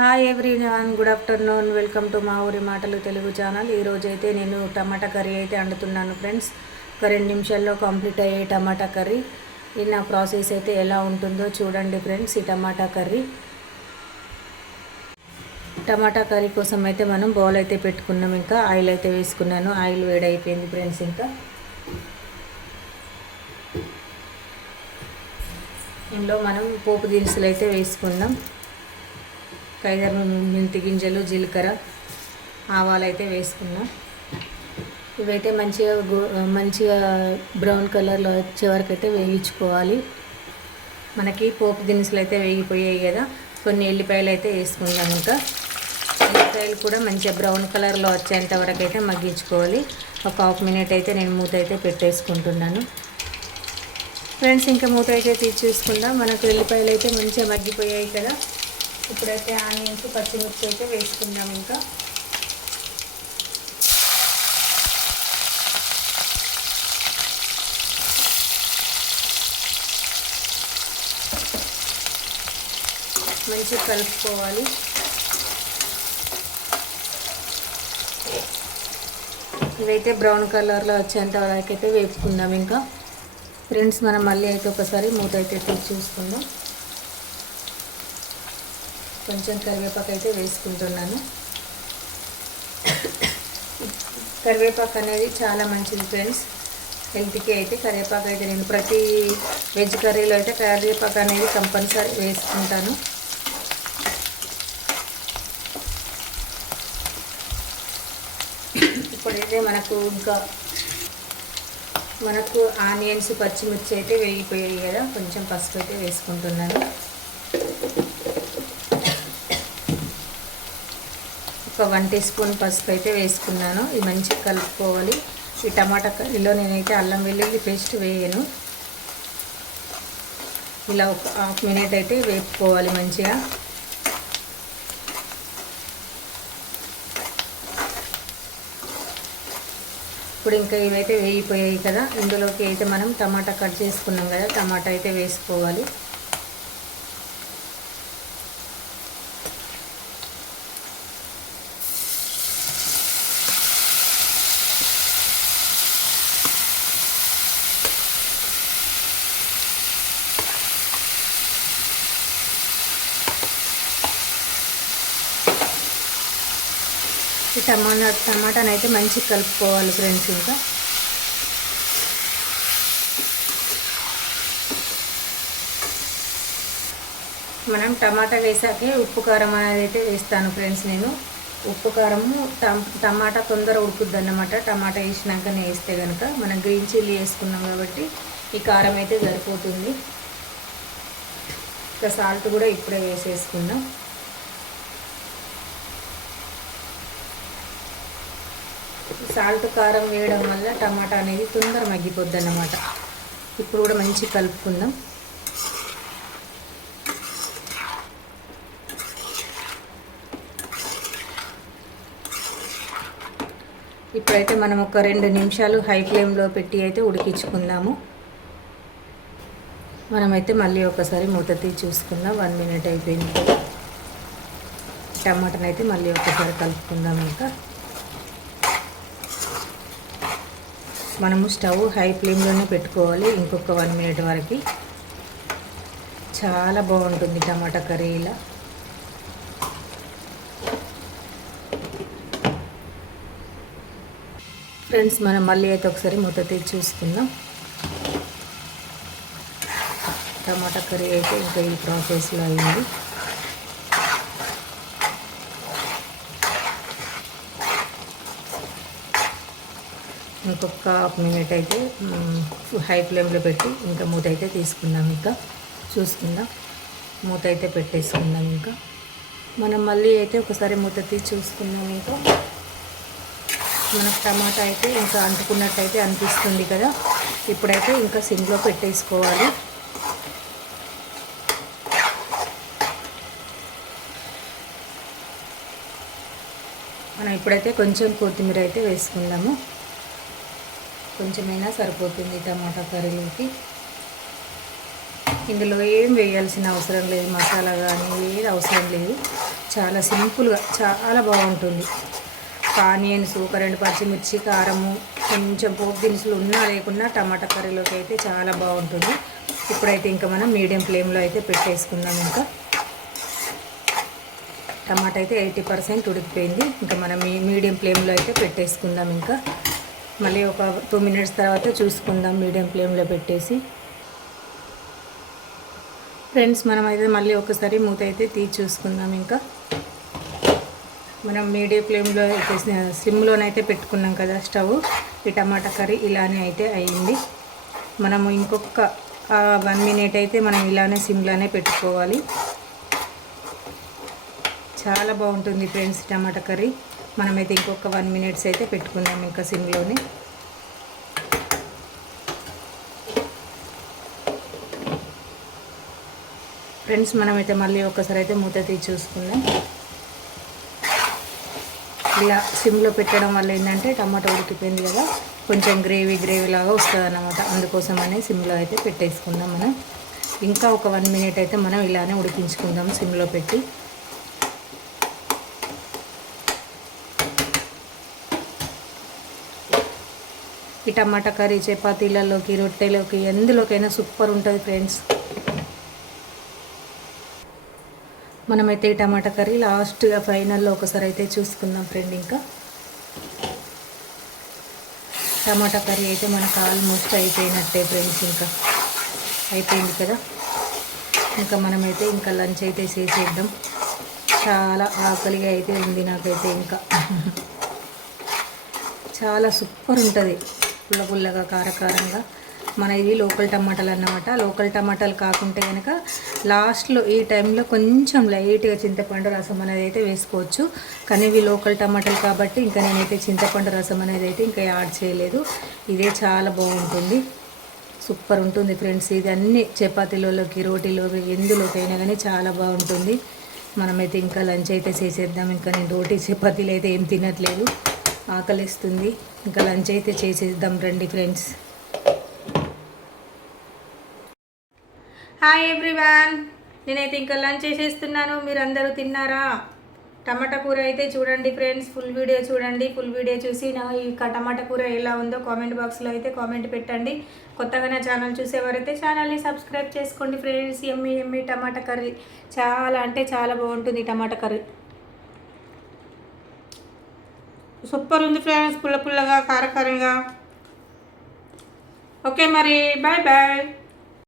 Hi everyone good afternoon welcome to మా ఊరి మాటలు తెలుగు ఛానల్ ఈరోజు అయితే నేను టమాటా కర్రీ అయితే వండుతున్నాను ఫ్రెండ్స్ ఒక రెండు నిమిషాల్లో కంప్లీట్ అయ్యే టమాటా కర్రీ. ఈ నా ప్రాసెస్ అయితే ఎలా ఉంటుందో చూడండి ఫ్రెండ్స్ ఈ టమాటా కర్రీ. టమాటా కర్రీ కోసం అయితే మనం బౌల్ అయితే పెట్టుకున్నాం ఇంకా. ఆయిల్ అయితే వేసుకున్నాను. ఆయిల్ వేడైపోయింది ఫ్రెండ్స్ ఇంకా. ఇందులో మనం పోపు దినుసులు అయితే వేసుకుందాం కైదర్ మెంతి గింజలు జీలకర్ర ఆవాలు అయితే వేసుకున్నాం. ఇవైతే మంచిగా గో మంచిగా బ్రౌన్ కలర్లో వచ్చే వరకు అయితే వేయించుకోవాలి. మనకి పోపు దినుసులు అయితే వేగిపోయాయి కదా కొన్ని ఎల్లిపాయలు అయితే వేసుకుందాం ఇంకా. ఎల్లిపాయలు కూడా మంచిగా బ్రౌన్ కలర్లో వచ్చేంత వరకు అయితే మగ్గించుకోవాలి. ఒక హాఫ్ మినిట్ అయితే నేను మూత అయితే పెట్టేసుకుంటున్నాను. ఫ్రెండ్స్ ఇంకా మూత అయితే తీసి చూసుకుందాం మనకు ఎల్లిపాయలు అయితే మంచిగా మగ్గిపోయాయి కదా. ఇప్పుడైతే ఆనియన్స్ పచ్చిమిర్చి అయితే వేసుకుందాం ఇంకా. మంచిగా కలుపుకోవాలి. ఇవైతే బ్రౌన్ కలర్లో వచ్చేంత వరకు అయితే వేపుకుందాం ఇంకా. ఫ్రెండ్స్ మనం మళ్ళీ అయితే ఒకసారి మూత అయితే చూసుకుందాం. కొంచెం కరివేపాకు అయితే వేసుకుంటున్నాను. కరివేపాకు అనేది చాలా మంచిది ఫ్రెండ్స్. హెల్త్కి అయితే కరివేపాకు అయితే నేను ప్రతి వెజ్ కర్రీలో అయితే కరివేపాకు అనేది కంపల్సరీ వేసుకుంటాను. ఇప్పుడైతే మనకు ఇంకా మనకు ఆనియన్స్ పచ్చిమిర్చి అయితే వేగిపోయాయి కదా. కొంచెం పసుపు అయితే వేసుకుంటున్నాను. ఒక వన్ టీ స్పూన్ పసుపు అయితే వేసుకున్నాను. ఇది మంచిగా కలుపుకోవాలి. ఈ టమాటా కర్రీలో నేనైతే అల్లం వెల్లుల్లి పేస్ట్ వేయను. ఇలా ఒక హాఫ్ మినిట్ అయితే వేపుకోవాలి మంచిగా. ఇప్పుడు ఇంకా ఇవైతే వేయిపోయాయి కదా. ఇందులోకి అయితే మనం టమాటా కట్ చేసుకున్నాం కదా. టమాటా అయితే వేసుకోవాలి. ఈ టమాటా టమాటాని అయితే మంచిగా కలుపుకోవాలి ఫ్రెండ్స్ ఇంకా. మనం టమాటా వేసాకే ఉప్పు కారం అనేది అయితే వేస్తాను ఫ్రెండ్స్ నేను. ఉప్పు కారము టమాటా తొందర ఉడుకుద్ది అన్నమాట టమాటా వేసినాకనే వేస్తే కనుక మనం గ్రీన్ చిల్లీ వేసుకున్నాం కాబట్టి ఈ కారం అయితే సరిపోతుంది. ఇంకా సాల్ట్ కూడా ఇప్పుడే వేసేసుకుందాం. సాల్ట్ కారం వేయడం వల్ల టమాటా అనేది తొందర మగ్గిపోద్ది అన్నమాట ఇప్పుడు కూడా మంచి కలుపుకుందాం. ఇప్పుడైతే మనం ఒక రెండు నిమిషాలు హై ఫ్లేమ్లో పెట్టి అయితే ఉడికించుకుందాము. మనమైతే మళ్ళీ ఒకసారి మూత తీసి చూసుకుందాం. వన్ మినిట్ అయిపోయింది. టమాటానైతే మళ్ళీ ఒకసారి కలుపుకుందాం ఇంకా. మనము స్టవ్ హై ఫ్లేమ్లోనే పెట్టుకోవాలి. ఇంకొక వన్ మినిట్ వరకు. చాలా బాగుంటుంది టమాటా కర్రీ ఇలా. ఫ్రెండ్స్ మనం మళ్ళీ అయితే ఒకసారి మూత తీసి చూసుకుందాం. టమాటా కర్రీ అయితే ఇంకా ఈ ప్రాసెస్లో అయింది. ఇంకొక హాఫ్ మినిట్ అయితే హై ఫ్లేమ్లో పెట్టి ఇంకా మూత అయితే తీసుకుందాం ఇంకా. చూసుకుందాం. మూత అయితే పెట్టేసుకుందాం ఇంకా. మనం మళ్ళీ అయితే ఒకసారి మూత తీసి చూసుకుందాం ఇంకా. మనకు టమాటా అయితే ఇంకా అంటుకున్నట్టయితే అనిపిస్తుంది కదా. ఇప్పుడైతే ఇంకా సిమ్లో పెట్టేసుకోవాలి. మనం ఇప్పుడైతే కొంచెం కొత్తిమీర అయితే వేసుకుందాము. కొంచెమైనా సరిపోతుంది టమాటా కర్రీలోకి. ఇందులో ఏం వేయాల్సిన అవసరం లేదు మసాలా కానీ ఏది అవసరం లేదు. చాలా సింపుల్గా చాలా బాగుంటుంది. ఆనియన్స్ ఒక రెండు పచ్చిమిర్చి కారము కొంచెం పోపు దినుసులు ఉన్నా లేకున్నా టమాటా కర్రీలోకి అయితే చాలా బాగుంటుంది. ఇప్పుడైతే ఇంకా మనం మీడియం ఫ్లేమ్లో అయితే పెట్టేసుకుందాం ఇంకా. టమాటా అయితే ఎయిటీ పర్సెంట్ ఉడికిపోయింది. ఇంకా మనం మీడియం ఫ్లేమ్లో అయితే పెట్టేసుకుందాం ఇంకా. మళ్ళీ ఒక టూ మినిట్స్ తర్వాత చూసుకుందాం మీడియం ఫ్లేమ్లో పెట్టేసి. ఫ్రెండ్స్ మనం అయితే మళ్ళీ ఒకసారి మూత అయితే తీసి చూసుకుందాం ఇంకా. మనం మీడియం ఫ్లేమ్లో అయితే సిమ్లోనైతే పెట్టుకున్నాం కదా స్టవ్. ఈ టమాటా కర్రీ ఇలానే అయితే అయ్యింది. మనము ఇంకొక వన్ మినిట్ అయితే మనం ఇలానే సిమ్లోనే పెట్టుకోవాలి. చాలా బాగుంటుంది ఫ్రెండ్స్ టమాటా కర్రీ. మనమైతే ఇంకొక వన్ మినిట్స్ అయితే పెట్టుకుందాం ఇంకా సిమ్లోనే. ఫ్రెండ్స్ మనమైతే మళ్ళీ ఒకసారి అయితే మూత తీసి చూసుకుందాం. ఇలా సిమ్లో పెట్టడం వల్ల ఏంటంటే టమాటా ఉడికిపోయింది కదా కొంచెం గ్రేవీ గ్రేవీ లాగా వస్తుంది అన్నమాట అని సిమ్లో అయితే పెట్టేసుకుందాం మనం. ఇంకా ఒక వన్ మినిట్ అయితే మనం ఇలానే ఉడికించుకుందాం సిమ్లో పెట్టి. ఈ టమాటా కర్రీ చపాతీలలోకి రొట్టెలోకి ఎందులోకైనా సూపర్ ఉంటుంది ఫ్రెండ్స్. మనమైతే ఈ టమాటా కర్రీ లాస్ట్గా ఫైనల్లో ఒకసారి అయితే చూసుకుందాం ఫ్రెండ్ ఇంకా. టమాటా కర్రీ అయితే మనకు ఆల్మోస్ట్ అయిపోయినట్టే ఫ్రెండ్స్ ఇంకా. అయిపోయింది కదా? ఇంకా మనమైతే ఇంకా లంచ్ అయితే చేసేద్దాం. చాలా ఆకలిగా అయితే ఉంది నాకైతే ఇంకా. చాలా సూపర్ ఉంటుంది. పుల్ల పుల్లగా కారకారంగా మన ఇవి లోకల్ టమాటాలు అన్నమాట. లోకల్ టమాటాలు కాకుంటే కనుక లాస్ట్లో ఈ టైంలో కొంచెం లైట్గా చింతపండు రసం అనేది అయితే వేసుకోవచ్చు. కానీ ఇవి లోకల్ టమాటాలు కాబట్టి ఇంకా నేనైతే చింతపండు రసం అనేది అయితే ఇంకా యాడ్ చేయలేదు. ఇదే చాలా బాగుంటుంది. సూపర్ ఉంటుంది ఫ్రెండ్స్. ఇది అన్ని చపాతీలలోకి రోటీలోకి ఎందులోకైనా కానీ చాలా బాగుంటుంది. మనమైతే ఇంకా లంచ్ అయితే చేసేద్దాం. ఇంకా నేను రోటీ చపాతీలు అయితే ఏం తినట్లేదు. ఆకలిస్తుంది. ఇంకా లంచ్ అయితే చేసేద్దాం రండి ఫ్రెండ్స్. హాయ్ ఎవ్రీవాన్ నేనైతే ఇంకా లంచ్ చేసేస్తున్నాను. మీరు అందరూ తిన్నారా? టమాటా కూర అయితే చూడండి ఫ్రెండ్స్. ఫుల్ వీడియో చూడండి. ఫుల్ వీడియో చూసి నా ఈ టమాటా కూర ఎలా ఉందో కామెంట్ బాక్స్లో అయితే కామెంట్ పెట్టండి. కొత్తగా నా ఛానల్ చూసేవారైతే ఛానల్ని సబ్స్క్రైబ్ చేసుకోండి ఫ్రెండ్స్. ఎమ్మి ఎమ్మి టమాటా కర్రీ చాలా అంటే చాలా బాగుంటుంది టమాటా కర్రీ. సూపర్ ఉంది ఫ్రెండ్స్ పుల్ల పుల్లగా కారకారంగా. ఓకే మరి బాయ్ బాయ్.